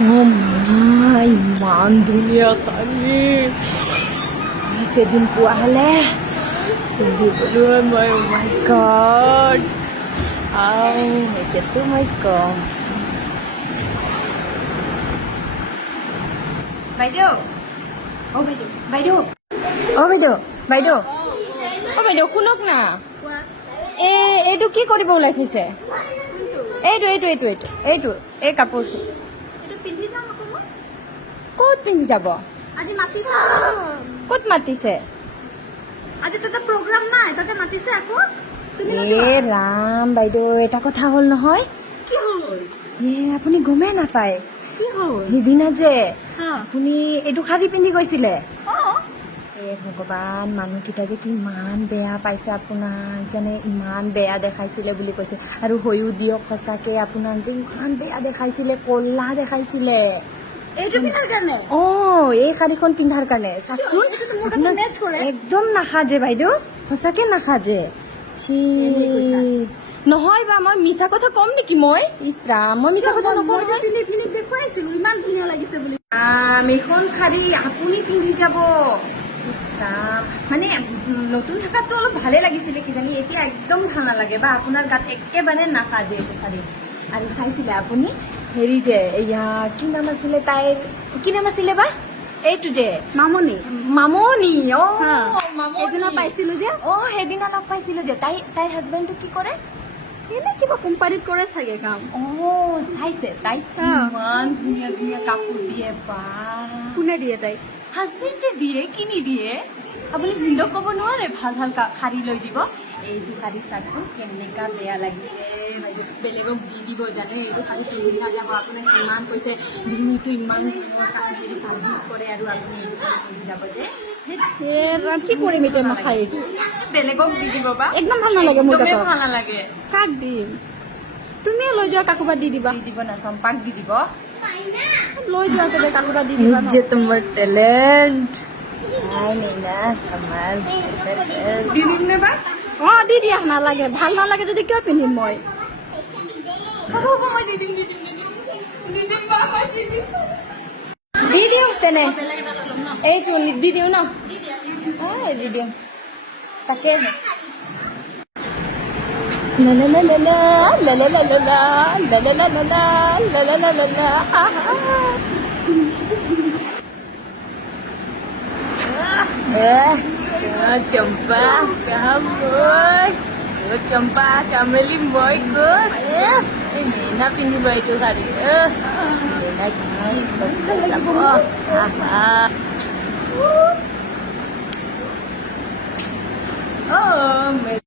মা ইমান ধুনীয়া শাৰী সেদিন পোৱা হ'লে পিন্ধিবলৈ মই মাই গড এতিয়াতো মই কম বাইদেউ অ' বাইদেউ বাইদেউ অ' বাইদেউ বাইদেউ অ' বাইদেউ শুনক না এইটো কি কৰিব ওলাই থৈছে এইটো এইটো এইটো এইটো এইটো এই কাপোৰটো পিন্ধি যাম আকৌ মই ক'ত পিন্ধি যাব আজি মাতিছে ক'ত মাতিছে আজি তাতে প্ৰগ্ৰাম নাই তাতে মাতিছে আকৌ তুমি এ ৰাম বাইদেউ এটা কথা হ'ল নহয় কি হ'ল আপুনি গমেই নাপায় কি হ'ল সিদিনা যে হা আপুনি এইটো শাৰী পিন্ধি গৈছিলে অ ভগৱান মানুহকেইটা যে কিমান বেয়া পাইছে আপোনাক জানে ইমান বেয়া দেখাইছিলে বুলি কৈছে আৰু হৈও দিয়ক সঁচাকে আপোনাক যে ইমান বেয়া দেখাইছিলে ক'লা দেখাইছিলে এইটো পিন্ধাৰ কাৰণে এই শাৰীখন পিন্ধাৰ কাৰণে চাওকচোন আপোনাক মেচ কৰে একদম নাসাজে বাইদেউ সঁচাকে নাসাজে নহয় বা মই মিছা কথা ক'ম নেকি মই ইছৰাম মই মিছা কথা নকওঁ নহয় পিন্ধি পিন্ধি দেখুৱাইছিলো ইমান ধুনীয়া লাগিছে বুলি এইখন শাৰী আপুনি পিন্ধি যাব ইছৰাম মানে নতুন থকাটো অলপ ভালে লাগিছিলে কিজানি এতিয়া একদম ভাল নালাগে বা আপোনাৰ গাত একেবাৰে নাসাজে এইটো শাৰী আৰু চাইছিলে আপুনি হেৰি যে এয়া কি নাম আছিলে তাইৰ কি নাম আছিলে বা এইটো যে মামনি মামনি হা। মামনি সেইদিনা পাইছিলো যে সেইদিনা লগ পাইছিলো যে তাইৰ হাজবেণ্ডটো কি কৰে এনে কিবা কোম্পানীত কৰে চাগে কাম চাইছে তাই হা। ইমান ধুনীয়া ধুনীয়া কাপোৰ দিয়ে বা কোনে দিয়ে তাইক হাজবেণ্ডে দিয়ে কিনি দিয়ে আপুনি ভিন্দক ক'ব নোৱাৰে ভাল ভাল শাৰী লৈ দিব এইটো শাৰী চাওকচোন কেনেকা বেয়া লাগিছে বাইদেউ বেলেগক দি দিব জানে এইটো শাৰী পিন্ধি নাযাব আপোনাক ইমান কৈছে ভিনিটো ইমান হেৰি চাৰ্ভিচ কৰে আৰু আপুনি এইটো শাৰী পিন্ধি যাব যে কি কৰিম এতিয়া মই খাই বেলেগক দি দিব বা একদম ভাল নালাগে মোৰ একদমেই তাত ভাল নালাগে কাক দিম তুমিয়ে লৈ যোৱা কাকোবা দি দিবা দি দিব না চম্পাক দি দিব লৈ যোৱা তবে কাকোবা দি দিবা ন যে তোমাৰ টেলেণ্ট না কামাল দি দিম নে বা দি দিয়া নালাগে ভাল নালাগে যদি কিয় পিন্ধিম মই হ'ব মই দি দিম বা মই দি দিওঁ তেনে এইটো দি দিওঁ ন দি দিওঁ তাকে La la la la la la la la la la la la la la la la la la la Chompa kamoy Chompa chameli moy good ini na pindi ba itu hari ini na ki sabda sabo मैं